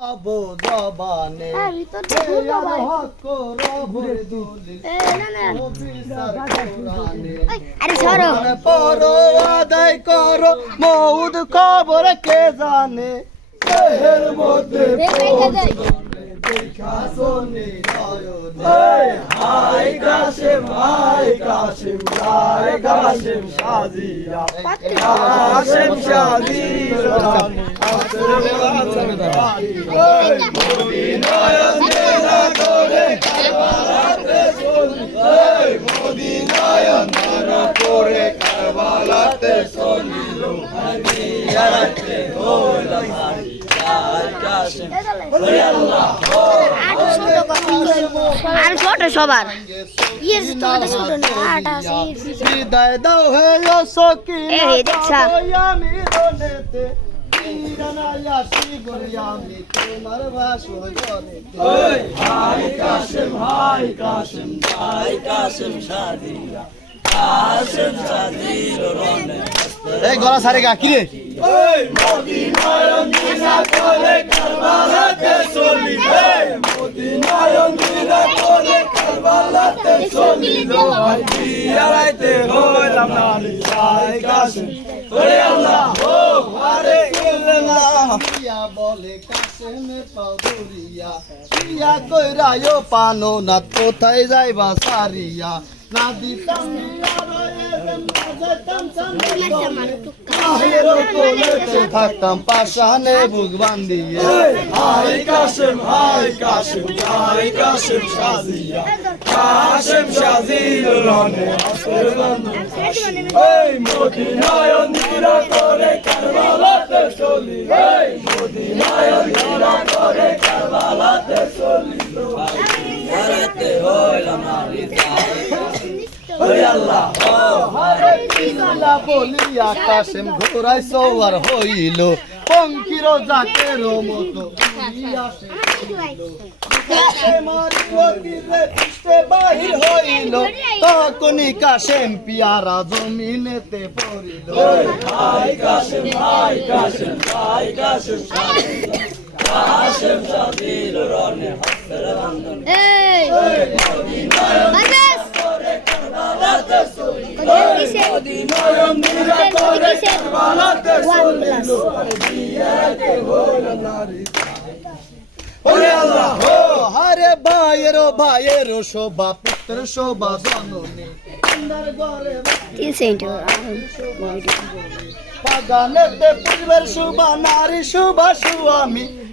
আবো জবানে হক রবুর দুলিল আরে সরো পরো আদায় করো মউদ খবর কে জানে এর মধ্যে দেখা শোনে হাই কাশেম হাই কাশেম সাজিয়া কাশেম সাজিয়া আর ছোট সবার ইয়ের তো ছোট না আটা বিদায় দাও হে সকিনা এই দেখছা আমি রনেতে ইরানায়াসি গরিয়ামি তোমার ভাষণে ওই হাই কাশেম সাদিয়া কাশেম সাদির রনে এই গলা সারে গা কি রে ওই মদিনায় মিনা করে কারবালাতে চলি মদিনায় মিনা করে কারবালাতে চলি জিয়ারাইতে হইলাম না হাই কাশেম ওরে আল্লাহ ও আরে আল্লাহ ইয়া বলে কাশেমে পাউরিয়া ইয়া কইরায়ো পানো না কোথায় যাইবা সারিয়া না দিতাম থাকতাম পাশানে বুক বান্ধিয়ে হাই কাশেম সাজিয়া কাশেম সাজির রনে এই মদিনায় নিরা করে কারবালাতে চলি এই মদিনায় নিরা করে কারবালাতে চলি হারাতে হইলাম না আল্লাহ বলিয়া কাশেম ঘোরাই সওয়ার হইল পঙ্কির জাতের মতো বাহির হইল তখনই কাশেম পিয়ারা জমিনেতে পড়িল কাশেম সাদির রনে হাতের বান্ধন হরে ভাইয়ের শোভা পুত্র শোভা জননী বাগানেতে পূর্বের শোভা নারী শোভা স্বামী